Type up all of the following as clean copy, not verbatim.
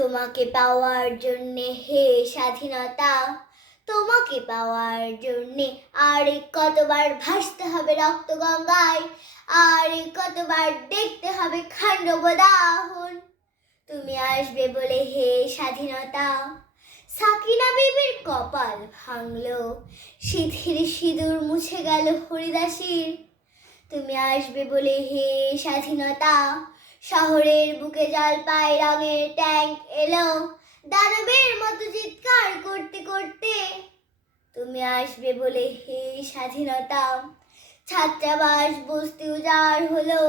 তোমাকে পাওয়ার জন্যে হে স্বাধীনতা, তোমাকে পাওয়ার জন্যে আর কতবার ভাসতে হবে রক্ত গঙ্গায়, আর কতবার দেখতে হবে খান্ডব দাহন। তুমি আসবে বলে হে স্বাধীনতা, সাকিনা বিবির কপাল ভাঙলো, সিঁথির সিঁদুর মুছে গেল হরিদাসীর। তুমি আসবে বলে হে স্বাধীনতা, শহরের বুকে জলপাই রঙের ট্যাঙ্ক এলো দানবের মতো চিৎকার করতে করতে। তুমি আসবে বলে হে স্বাধীনতা, ছাত্রাবাস বস্তি উজাড় হলো,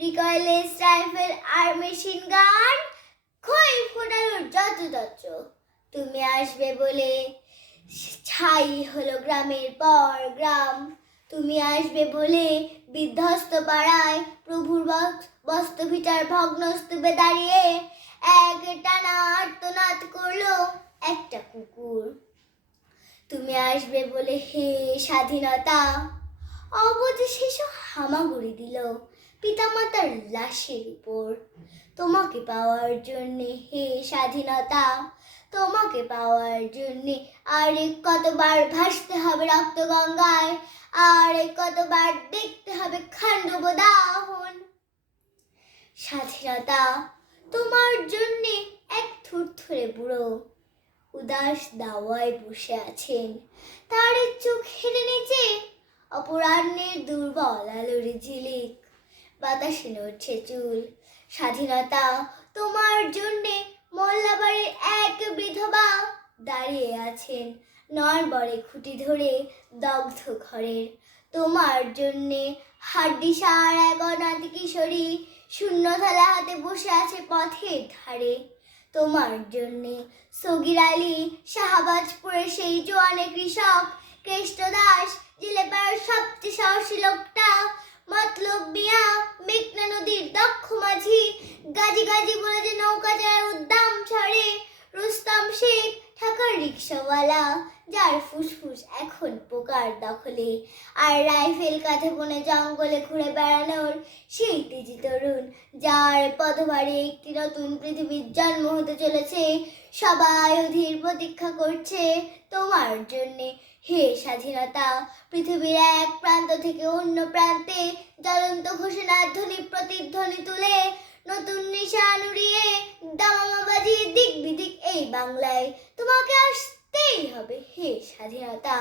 রিকয়েললেস রাইফেল আর মেশিন গান খই ফোটানোর যত্র। তুমি আসবে বলে ছাই হলো গ্রামের পর গ্রাম। তুমি আসবে বলে বিধ্বস্ত পাড়ায় প্রভুর বস্ত্রভিটার ভগ্ন স্তূপে দাঁড়িয়ে এক টানা আর্তনাদ করলো একটা কুকুর। তুমি আসবে বলে হে স্বাধীনতা, অবধি শিশু হামাগুড়ি দিল পিতামাতার লাশের উপর। তোমাকে পাওয়ার জন্যে হে স্বাধীনতা, তোমাকে পাওয়ার জন্যে আর কতবার ভাসতে হবে রক্ত গঙ্গায়, আর কতবার দেখতে হবে খান্ডব দাহন। স্বাধীনতা তোমার জন্যে এক থুরথুরে বুড়ো উদাস দাওয়ায় বসে আছেন, তার চোখের নিচে অপরাহ্নের দুর্বল আলোর ঝিলিক, বাতাসে নড়ছে চুল। স্বাধীনতা তোমার জন্যে মোল্লাবাড়ির এক বিধবা দাঁড়িয়ে আছেন নড়বড়ে খুঁটি ধরে দগ্ধ ঘরের। তোমার জন্যে হাড্ডিসার এক অনাথ কিশোরী শূন্য থালা হাতে বসে আছে পথের ধারে। তোমার জন্যে সগির আলী শাহবাজপুরের সেই জোয়ানে কৃষক, কেষ্টদাস জেলেপাড়ার সবচেয়ে সাহসী লোকটা, মতলব মিয়া মেঘনা নদীর দক্ষ মাঝি, গাজী গাজী বলে যে নৌকা চালায় উদ্দাম ছাড়ে, রুস্তম শেখ ঢাকার রিক্সাওয়ালা যার ফুসফুস এখন পোকার দখলে, আর রাইফেল কাঁধে বনে জঙ্গলে ঘুরে বেড়ানোর সেই তেজি তরুণ যার পদভারে একটি নতুন পৃথিবীর জন্ম হতে চলেছে। সবাই অধীর প্রতীক্ষা করছে তোমার জন্যে হে স্বাধীনতা। পৃথিবীর এক প্রান্ত থেকে অন্য প্রান্তে জ্বলন্ত ঘোষণার ধ্বনি প্রতিধ্বনি তুলে নতুন নিশান উড়িয়ে দামামা বাজিয়ে দিক বিদিক এই বাংলায় তোমাকে আসতেই হবে হে স্বাধীনতা।